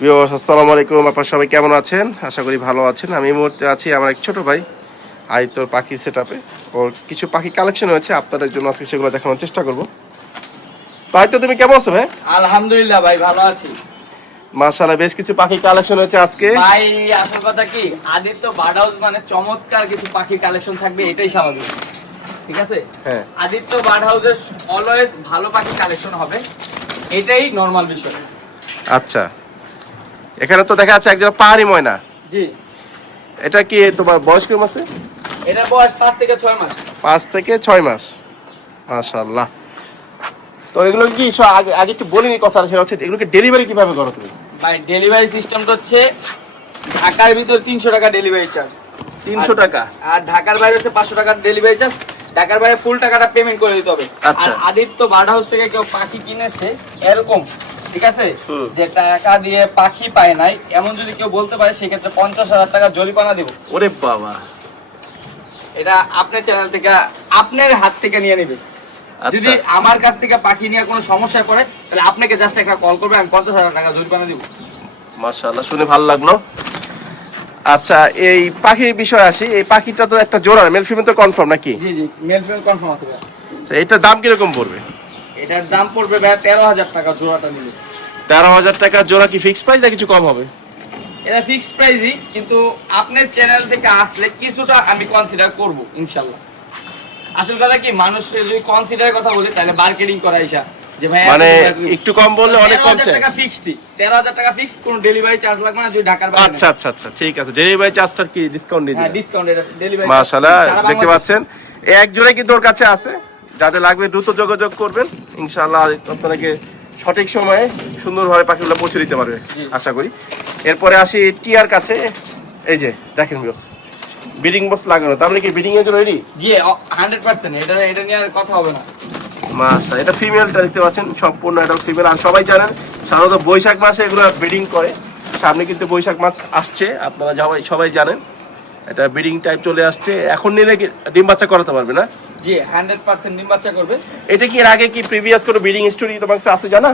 Viewers আসসালামু আলাইকুম। আপনারা সবাই কেমন আছেন? আশা করি ভালো আছেন। আমি এই মুহূর্তে আছি আমার এক ছোট ভাই আইতোর পাখি সেট আপে ওর কিছু পাখি কালেকশন হয়েছে আপনাদের জন্য আজকে সেগুলো দেখানোর চেষ্টা করব। তো হয়তো তুমি কেমন আছো ভাই? আলহামদুলিল্লাহ ভাই ভালো আছি। মাশাআল্লাহ বেশ কিছু পাখি কালেকশন হয়েছে আজকে। ভাই আসল কথা কি? আদিত্য বার্ড হাউস মানে চমৎকার কিছু পাখির কালেকশন থাকবে এটাই স্বাভাবিক। ঠিক আছে? হ্যাঁ। আদিত্য বার্ড হাউসের অলওয়েজ ভালো পাখি কালেকশন হবে। এটাই নর্মাল বিষয়। আচ্ছা। এখানে তো দেখা যাচ্ছে একজন পাহাড়ি ময়না। জি। এটা কি তোমার বয়স কেমন আছে? এটা বয়স পাঁচ থেকে ছয় মাস। পাঁচ থেকে ছয় মাস। মাশাআল্লাহ। তো এগুলো কি আগে আগে একটু বলিনি কথা সেটা হচ্ছে এগুলোকে ডেলিভারি কীভাবে করো তুমি? ভাই ডেলিভারি সিস্টেমটা হচ্ছে ঢাকার ভিতর তিনশো টাকা ডেলিভারি চার্জ তিনশো টাকা? আর ঢাকার বাইরে হচ্ছে পাঁচশো টাকার ডেলিভারি চার্জ ঢাকার বাইরে ফুল টাকাটা পেমেন্ট করে দিতে হবে। আচ্ছা। আর আদিত্য বার্ড হাউস থেকে কেউ পাখি কিনেছে এরকম। ঠিক আছে। যে টাকা দিয়ে পাখি পায় নাই এমন যদি কেউ বলতে পারে সেক্ষেত্রে পঞ্চাশ হাজার টাকা জরিমানা দেবো। ওরে বাবা। এটা আপনার চ্যানেল থেকে আপনার হাত থেকে নিয়ে নেবে। যদি আচ্ছা আমার কাছ থেকে পাখি নিয়ে কোনো সমস্যায় পড়ে তাহলে আপনাকে জাস্ট একটা কল করবে আমি পঞ্চাশ হাজার টাকা জরিমানা দেবো। মাশাআল্লাহ শুনে ভালো লাগল। আচ্ছা এই পাখির বিষয় আসি। এই পাখিটা তো একটা জোড়া মেল ফিমেল তো কনফার্ম নাকি? জি জি মেল ফিমেল কনফার্ম আছে ভাইয়া। আচ্ছা, এটার দাম কীরকম পড়বে? এটার দাম পড়বে ভাইয়া তেরো হাজার টাকা জোড়াটা নিলে। তেরো হাজার টাকা জোড়া কি ফিক্স প্রাইস না কিছু কম হবে? এটা ফিক্সড প্রাইসই কিন্তু আপনার চ্যানেল থেকে আসলে কিছুটা আমি কনসিডার করব ইনশাল্লাহ। আসল কথা কি মানুষ যদি কনসিডার কথা বলি তাহলে মার্কেটিং করা ইসা যে ভাই মানে একটু কম বললে অনেক কম চাই। টাকা ফিক্সড তেরো হাজার টাকা ফিক্সড কোনো ডেলিভারি চার্জ লাগবে না যদি ঢাকার বাইরে আচ্ছা আচ্ছা আচ্ছা ঠিক আছে। ডেলিভারি চার্জটা কি ডিসকাউন্ট দিয়ে হ্যাঁ দিবেন? ডিসকাউন্ট এটা ডেলিভারি মাশাআল্লাহ দেখতে পাচ্ছেন? এক জোড়াই কিন্তু ওর কাছে আছে? যাদের লাগবে দ্রুত যোগাযোগ করবেন। ইনশাআল্লাহ আপনাকে সঠিক সময়ে সুন্দরভাবে পাখিগুলো পৌঁছে দিতে পারবে আশা করি। এরপরে আসি টিয়ার কাছে। এই যে দেখেন বিয়স বিডিং বক্স লাগানো। তার মানে কি বিডিং এর জন্য রেডি জি হান্ড্রেড পার্সেন্ট এটা এটা নিয়ে আর কথা হবে না। মাশা এটা ফিমেলটা দেখতে পাচ্ছেন সম্পূর্ণ এটা ফিমেল আর সবাই জানেন সাধারণত বৈশাখ মাসে এগুলো ব্রিডিং করে। সামনে কিন্তু বৈশাখ মাস আসছে আপনারা সবাই জানেন। এটা ব্রিডিং টাইপ চলে আসছে। এখন নিলে কি ডিম বাচ্চা করাতে পারবে না? জি হান্ড্রেড পার্সেন্ট ডিম বাচ্চা করবে। এটা কি এর আগে কি প্রিভিয়াস কোনো ব্রিডিং স্টোরি তোমার কাছে আছে জানা?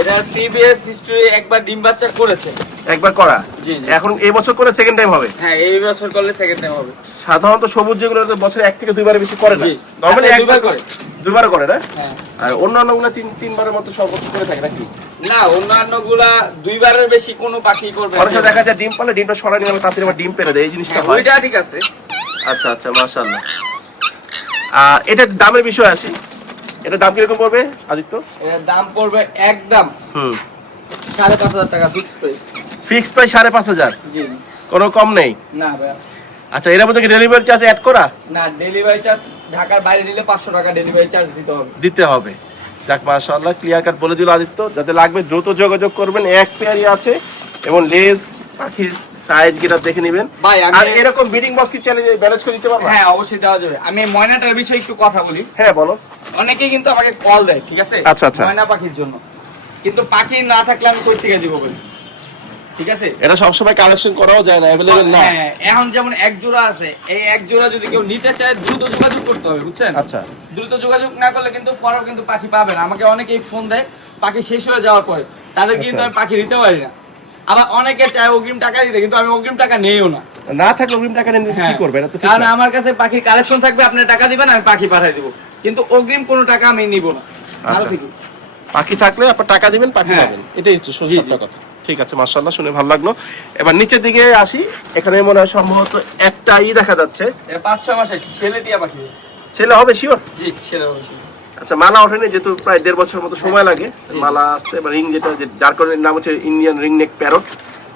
এটা প্রিভিয়াস হিস্টরি একবার ডিম বাচ্চা করেছে। একবার করা? জি, জি। এখন এই বছর করে সেকেন্ড টাইম হবে? হ্যাঁ এই বছর করলে সেকেন্ড টাইম হবে। সাধারণত সবুজ যেগুলো বছরে এক থেকে দুইবারের বেশি করে না। নর্মালি আচ্ছা, একবার করে। দুইবার করে না? হ্যাঁ। আর অন্যান্যগুলো তিন তিনবারের মতো সর্বোচ্চ করে থাকে নাকি? না অন্যান্যগুলা দুইবারের বেশি কোনো পাখি করবে। অনেক দেখা যায় ডিম পালে ডিমটা সরাই নিয়ে তাড়াতাড়ি আবার ডিম পেরে দেয় এই জিনিসটা হ্যাঁ, হয়। ওইটা ঠিক আছে। আচ্ছা আচ্ছা মাশাআল্লাহ। আর এটার দামের বিষয় আসি। এটা দাম কীরকম পড়বে আদিত্য? এর দাম পড়বে একদম হুম। সাড়ে পাঁচ হাজার টাকা ফিক্স প্রাইস ফিক্স প্রাইস সাড়ে পাঁচ হাজার? জি। কোনো কম নেই? না আচ্ছা এর মধ্যে কি ডেলিভারি চার্জ অ্যাড করা? না ডেলিভারি চার্জ ঢাকার বাইরে নিলে পাঁচশো টাকা ডেলিভারি চার্জ দিতে হবে। দিতে হবে। যাক মাশাআল্লাহ ক্লিয়ার কাট বলে দিল আদিত্য। যাতে লাগবে দ্রুত যোগাযোগ করবেন। এক পেয়ারই আছে এবং লেজ পাখির সাইজ গিটা দেখে নেবেন। ভাই, আর এরকম বিডিং বক্স কি চ্যালেঞ্জ ম্যানেজ করে দিতে পারবা? হ্যাঁ অবশ্যই দেওয়া যাবে। আমি ময়নাটার বিষয়ে একটু কথা বলি। হ্যাঁ বলো। অনেকেই কিন্তু আমাকে কল দেয় ঠিক আছে? আচ্ছা, আচ্ছা। ময়না পাখির জন্য। কিন্তু পাখি না থাকলে আমি কই থেকে দিব বলি? ঠিক আছে? এটা সবসময় কালেকশন করাও যায় না অ্যাভেলেবেল না। হ্যাঁ এখন যেমন এক জোড়া আছে এই এক জোড়া যদি কেউ নিতে চায় দ্রুত যোগাযোগ করতে হবে বুঝছেন? আচ্ছা। দ্রুত যোগাযোগ না করলে কিন্তু পরেও কিন্তু পাখি পাবে না। আমাকে অনেকেই ফোন দেয় পাখি শেষ হয়ে যাওয়ার পরে। তাদের কিন্তু আচ্ছা। আমি পাখি দিতে পারি না। আবার অনেকে চায় অগ্রিম টাকা দিতে কিন্তু আমি অগ্রিম টাকা নেইও না। না থাকলে অগ্রিম টাকা নিয়ে কি হ্যাঁ। করবে? এটা তো কারণ আমার কাছে পাখির কালেকশন থাকবে আপনি টাকা দিবেন আমি পাখি পাঠিয়ে দিব। কিন্তু অগ্রিম কোনো টাকা আমি নিব না। আচ্ছা। পাখি থাকলে আপনার টাকা দিবেন পাখি হ্যাঁ। পাবেন। এটাই হচ্ছে জি, সত্যি জি। কথা। ঠিক আছে মার্শাল্লাহ শুনে ভালো লাগল। এবার নিচের দিকে আসি এখানে মনে হয় সম্ভবত একটা ই দেখা যাচ্ছে। পাঁচ ছয় মাসে ছেলে টিয়া পাখি ছেলে হবে শিওর জি ছেলে অবশ্যই আচ্ছা মালা ওঠেনি যেহেতু প্রায় দেড় বছর মতো সময় লাগে। মালা আসতে বা রিং যেটা যার কারণে নাম হচ্ছে ইন্ডিয়ান রিং নেক প্যারট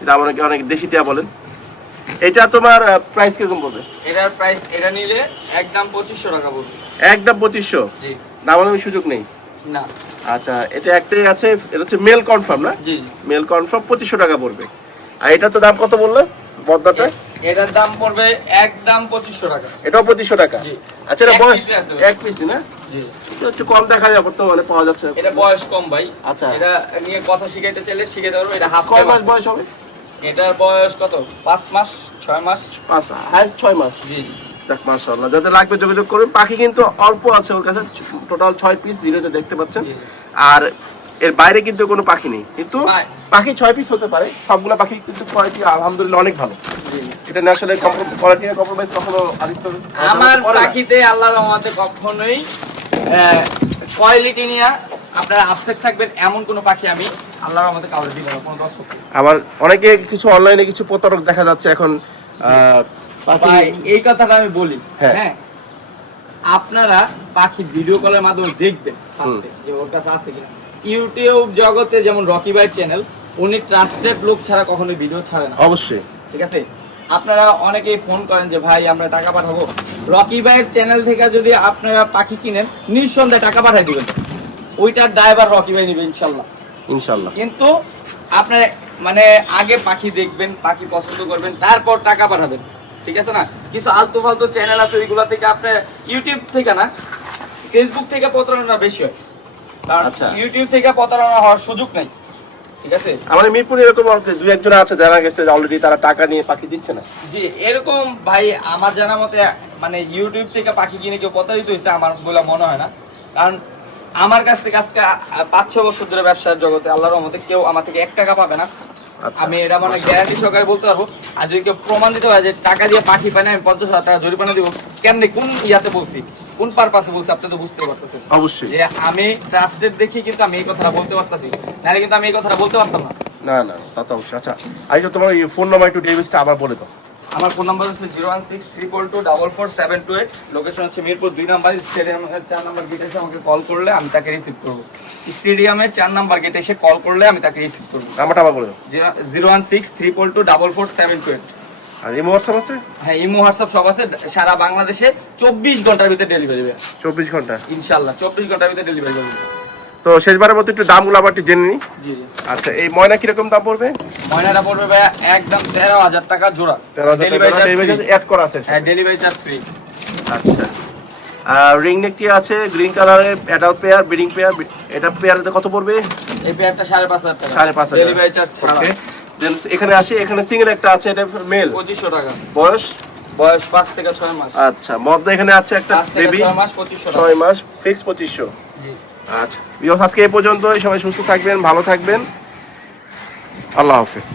এটা অনেকে অনেক দেশি টিয়া বলেন। এটা তোমার প্রাইস কীরকম পড়বে? এটার প্রাইস এটা নিলে একদম পঁচিশশো টাকা পড়বে। একদম পঁচিশশো? জি। দামাদামি সুযোগ নেই? না। আচ্ছা এটা একটাই আছে এটা হচ্ছে মেল কনফার্ম না? জি মেল কনফার্ম পঁচিশশো টাকা পড়বে। আর এটা তো দাম কত বলল? এ- এটার দাম পড়বে একদম পঁচিশশো টাকা। এটাও পঁচিশশো টাকা? আচ্ছা এটা বয়স। এক পিস না? একটু কম দেখা যায় বর্তমানে পাওয়া যাচ্ছে। এটা বয়স কম ভাই। আচ্ছা। এটা নিয়ে কথা শিখাইতে চাইলে শিখাইতে পারব এটা হাফ কয় মাস বয়স হবে? এটার বয়স কত? পাঁচ মাস? ছয় মাস? পাঁচ হাইস্ট ছয় মাস। জি জি। যাক মাশাআল্লাহ। যাদের লাগবে যোগাযোগ করবেন পাখি কিন্তু অল্প আছে ওর কাছে। টোটাল ছয় পিস ভিডিওতে দেখতে পাচ্ছেন। আর এর বাইরে কিন্তু কোনো পাখি নেই। কিন্তু পাখি ছয় পিস হতে পারে। সবগুলো পাখি কিন্তু কোয়ালিটি আলহামদুলিল্লাহ অনেক ভালো। এটা কোয়ালিটি কম্প্রোমাইজ কখনো আদিত্য আমার পাখিতে আল্লাহর রহমতে কখনোই কোয়ালিটি নিয়ে আপনারা আপসেট থাকবেন এমন কোনো পাখি আমি আল্লাহর রহমতে কাউকে দিব না কোনো দর্শক আবার অনেকে কিছু অনলাইনে কিছু প্রতারক দেখা যাচ্ছে এখন ভাই এই কথাটা আমি বলি। হ্যাঁ। হ্যাঁ আপনারা পাখি ভিডিও কলের মাধ্যমে দেখবেন ফার্স্টে যে ওর কাছে আছে কিনা। ইউটিউব জগতে যেমন রকি ভাই চ্যানেল উনি ট্রাস্টেড লোক ছাড়া কখনো ভিডিও ছাড়ে না। অবশ্যই। ঠিক আছে? আপনারা অনেকেই ফোন করেন যে ভাই আমরা টাকা পাঠাবো। রকি ভাইয়ের চ্যানেল থেকে যদি আপনারা পাখি কিনেন নিঃসন্দেহে টাকা পাঠাই দিবেন। ওইটার ড্রাইভার রকি ভাই নেবে ইনশাল্লাহ। ইনশাল্লাহ। কিন্তু আপনার মানে আগে পাখি দেখবেন পাখি পছন্দ করবেন তারপর টাকা পাঠাবেন। ঠিক আছে না? কিছু আলতু ফালতু চ্যানেল আছে ওইগুলো থেকে আপনার ইউটিউব থেকে না ফেসবুক থেকে প্রতারণা বেশি হয়। কারণ আচ্ছা। ইউটিউব থেকে প্রতারণা হওয়ার সুযোগ নাই। ঠিক আছে? আমাদের মিরপুরে এরকম দুই একজন আছে জানা গেছে অলরেডি তারা টাকা নিয়ে পাখি দিচ্ছে না। জি এরকম ভাই আমার জানা মতে মানে ইউটিউব থেকে পাখি কিনে কেউ প্রতারিত হয়েছে আমার বলে মনে হয় না। কারণ আমার কাছ থেকে আজকে পাঁচ ছ বছর ধরে ব্যবসার জগতে আল্লাহর রহমতে কেউ আমার থেকে এক টাকা পাবে না। আচ্ছা আমি এটা মানে গ্যারান্টি সহকারে বলতে পারব। আর যদি কেউ প্রমাণ দিতে হয় যে টাকা দিয়ে পাখি পায় না আমি পঞ্চাশ হাজার টাকা জরিমানা দিব কেমনি কোন ইয়াতে বলছি? কোন পারপাসে বলছি? আপনি তো বুঝতে পারতেছেন। অবশ্যই। যে আমি ট্রাস্টেড দেখি কিন্তু আমি এই কথাটা বলতে পারতাছি। নাহলে কিন্তু আমি এই কথাটা বলতে পারতাম না। না না তা তো অবশ্যই। আচ্ছা আইসা তোমার ফোন নাম্বার একটু ডেভিসটা আবার বলে দাও। আমার ফোন নাম্বার হচ্ছে zero one six triple two double four seven two eight. Location হচ্ছে মিরপুর দুই নাম্বার স্টেডিয়ামের চার নাম্বার গেটে এসে আমাকে কল করলে আমি তাকে রিসিভ করব। স্টেডিয়ামের চার নাম্বার গেটে এসে কল করলে আমি তাকে রিসিভ করব। নাম্বারটা আবার বলে zero one six triple two double four seven two eight. আর ইমো হোয়াটসঅ্যাপ আছে? হ্যাঁ ইমো হোয়াটসঅ্যাপ সব আছে। সারা বাংলাদেশে চব্বিশ ঘণ্টার ভিতরে ডেলিভারি হবে। চব্বিশ ঘণ্টা। ইনশাল্লাহ চব্বিশ ঘণ্টার ভিতরে ডেলিভারি হবে। তো শেষবারের মতো একটু দামগুলো আবার একটু জেনে নিই আচ্ছা এই ময়না কীরকম দাম পড়বে? ময়নাটা পড়বে ভাইয়া একদম তেরো হাজার টাকা জোড়া। তেরো হাজার টাকা ডেলিভারি অ্যাড করা আছে হ্যাঁ ডেলিভারি চার্জ ফ্রি আচ্ছা। আর রিং নেকটি আছে গ্রিন কালারের অ্যাডাল্ট পেয়ার ব্রিডিং পেয়ার এটা পেয়ারতে কত পড়বে? এই পেয়ারটা সাড়ে পাঁচ হাজার টাকা। সাড়ে পাঁচ হাজার। ডেলিভারি চার্জ ওকে দেন এখানে আসি এখানে সিঙ্গেল একটা আছে এটা মেল পঁচিশশো টাকা। বয়স? বয়স থেকে ছয় মাস। আচ্ছা মধ্যে এখানে আছে একটা বেবি ছয় মাস পঁচিশশো টাকা। ছয় মাস ফিক্স পঁচিশশো। জি। আচ্ছা। আজকে এই পর্যন্ত সবাই সুস্থ থাকবেন ভালো থাকবেন। আল্লাহ হাফিজ।